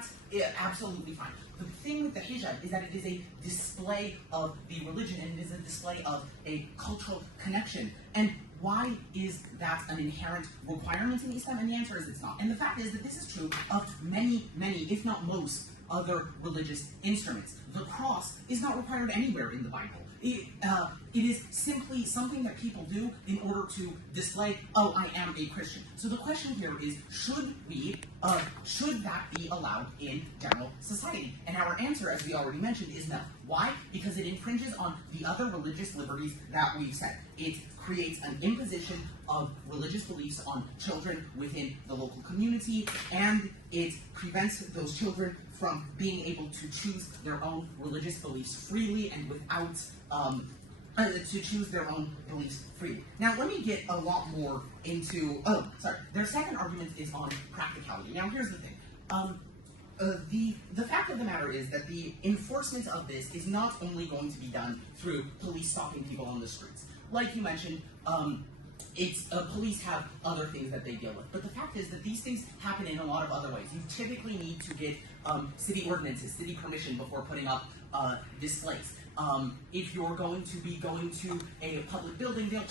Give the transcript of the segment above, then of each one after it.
that's absolutely fine. The thing with the hijab is that it is a display of the religion, and it is a display of a cultural connection. And why is that an inherent requirement in Islam? And the answer is it's not. And the fact is that this is true of many, if not most, other religious instruments. The cross is not required anywhere in the Bible. It is simply something that people do in order to display, oh, I am a Christian. So the question here is, should that be allowed in general society? And our answer, as we already mentioned, is no. Why? Because it infringes on the other religious liberties that we've said. It creates an imposition of religious beliefs on children within the local community, and it prevents those children from being able to choose their own religious beliefs freely and without to choose their own beliefs freely. Now, let me get a lot more into, their second argument is on practicality. Now, here's the thing. The fact of the matter is that the enforcement of this is not only going to be done through police stopping people on the streets. Like you mentioned, police have other things that they deal with. But the fact is that these things happen in a lot of other ways. You typically need to get city ordinances, city permission before putting up displays. If you're going to be going to a public building, they'll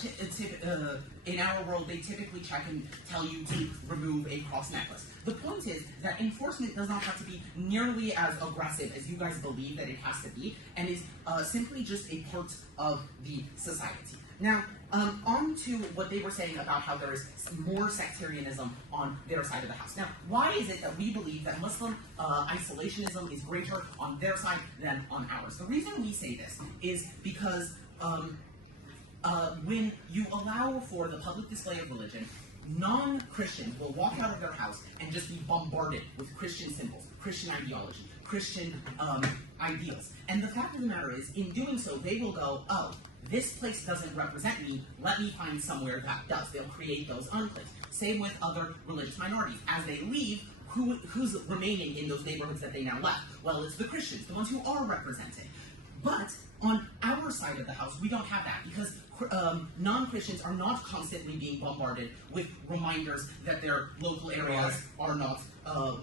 in our world, they typically check and tell you to remove a cross necklace. The point is that enforcement does not have to be nearly as aggressive as you guys believe that it has to be, and is simply just a part of the society. Now, on to what they were saying about how there is more sectarianism on their side of the house. Now, why is it that we believe that Muslim isolationism is greater on their side than on ours? The reason we say this is because when you allow for the public display of religion, non-Christians will walk out of their house and just be bombarded with Christian symbols, Christian ideology, Christian ideals. And the fact of the matter is, in doing so, they will go, oh, this place doesn't represent me, let me find somewhere that does. They'll create those enclaves. Same with other religious minorities. As they leave, who's remaining in those neighborhoods that they now left? Well, it's the Christians, the ones who are represented. But on our side of the house, we don't have that, because non-Christians are not constantly being bombarded with reminders that their local areas are not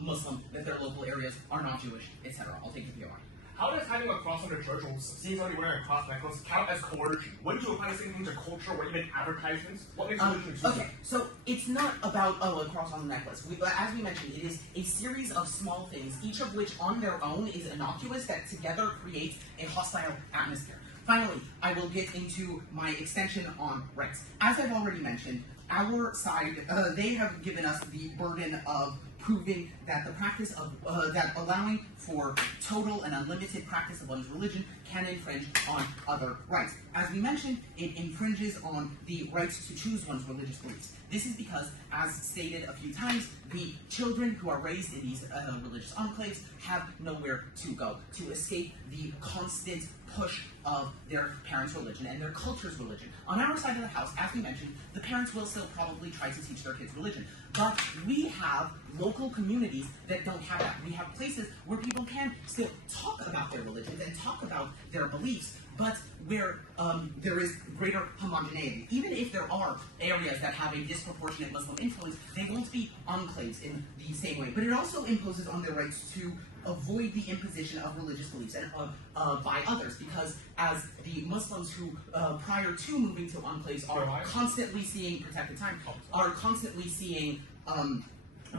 Muslim, that their local areas are not Jewish, etc. I'll take the POI. How does having a cross on their church or seeing somebody wearing a cross necklace count as coercion? Wouldn't you apply the same thing to culture or even advertisements? What makes religion exclusive? Okay, so it's not about, a cross on the necklace. As we mentioned, it is a series of small things, each of which on their own is innocuous, that together creates a hostile atmosphere. Finally, I will get into my extension on rights. As I've already mentioned, our side, they have given us the burden of proving that the practice of, that allowing for total and unlimited practice of one's religion can infringe on other rights. As we mentioned, it infringes on the right to choose one's religious beliefs. This is because, as stated a few times, the children who are raised in these religious enclaves have nowhere to go to escape the constant push of their parents' religion and their culture's religion. On our side of the house, as we mentioned, the parents will still probably try to teach their kids religion. But we have local communities that don't have that. We have places where people can still talk about their religions and talk about their beliefs, but where there is greater homogeneity. Even if there are areas that have a disproportionate Muslim influence, they won't be enclaves in the same way. But it also imposes on their rights to avoid the imposition of religious beliefs and by others, because as the Muslims who, prior to moving to enclaves, are constantly seeing, protected time, are constantly seeing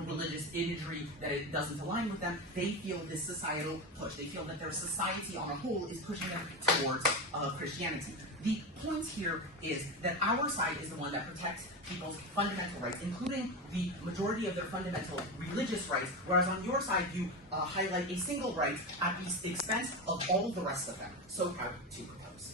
religious imagery that it doesn't align with them, they feel this societal push. They feel that their society on a whole is pushing them towards Christianity. The point here is that our side is the one that protects people's fundamental rights, including the majority of their fundamental religious rights, whereas on your side you highlight a single right at the expense of all the rest of them. So proud to propose.